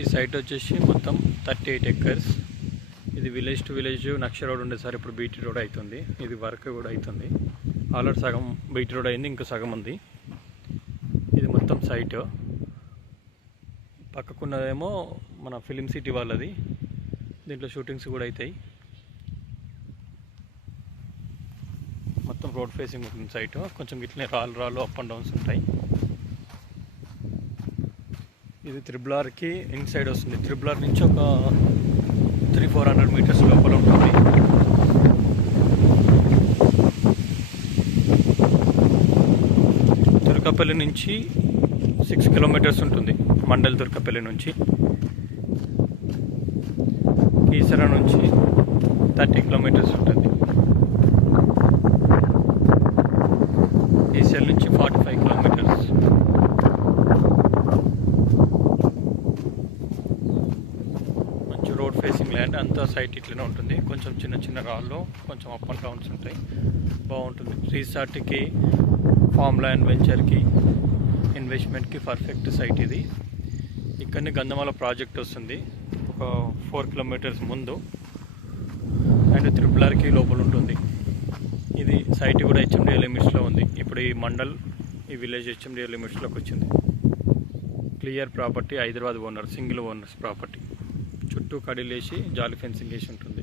ఈ సైట్ వచ్చేసి మొత్తం 38 acres. ఇది విలేజ్ టు విలేజ్ నక్ష రోడ్ ఉండే సార్, ఇప్పుడు బీటీ రోడ్ అవుతుంది. ఇది వర్క్ కూడా అవుతుంది. ఆల్రెడీ సగం బీటీ రోడ్ అయింది, ఇంకా సగం ఉంది. ఇది మొత్తం సైట్. పక్కకున్నదేమో మన ఫిలిం సిటీ వాళ్ళది. దీంట్లో షూటింగ్స్ కూడా అవుతాయి. మొత్తం రోడ్ ఫేసింగ్ ఉంటుంది సైట్. కొంచెం ఇట్లనే రాళ్ళు అప్ అండ్ డౌన్స్ ఉంటాయి. ఇది త్రిబులార్కి ఇన్ సైడ్ వస్తుంది. త్రిబులార్ నుంచి ఒక 300-400 meters లోపల ఉంటుంది. తుర్కపల్లి నుంచి 6 kilometers ఉంటుంది. మండల్ తుర్కపల్లి నుంచి. కీసర నుంచి 30 kilometers ఉంటుంది. ఈసెల్ నుంచి 45 kilometers. రోడ్ ఫేసింగ్ ల్యాండ్ అంతా సైట్ ఇట్లనే ఉంటుంది. కొంచెం చిన్న చిన్న రాళ్ళు, కొంచెం అప్ అండ్ డౌన్స్ ఉంటాయి. బాగుంటుంది. రీసార్ట్కి, ఫామ్ ల్యాండ్ వెంచర్కి, ఇన్వెస్ట్మెంట్కి పర్ఫెక్ట్ సైట్ ఇది. ఇక్కడనే గంధమాల ప్రాజెక్ట్ వస్తుంది ఒక 4 kilometers ముందు. అండ్ త్రిపులార్కి లోపల ఉంటుంది. ఇది సైట్ కూడా హెచ్ఎండిఏ లిమిట్స్లో ఉంది. ఇప్పుడు ఈ మండల్, ఈ విలేజ్ హెచ్ఎండిఏ లిమిట్స్లోకి వచ్చింది. Clear property, Hyderabad owner, single owners property. చుట్టూ కడిలేసి జాలి ఫెన్సింగ్ వేసి ఉంటుంది.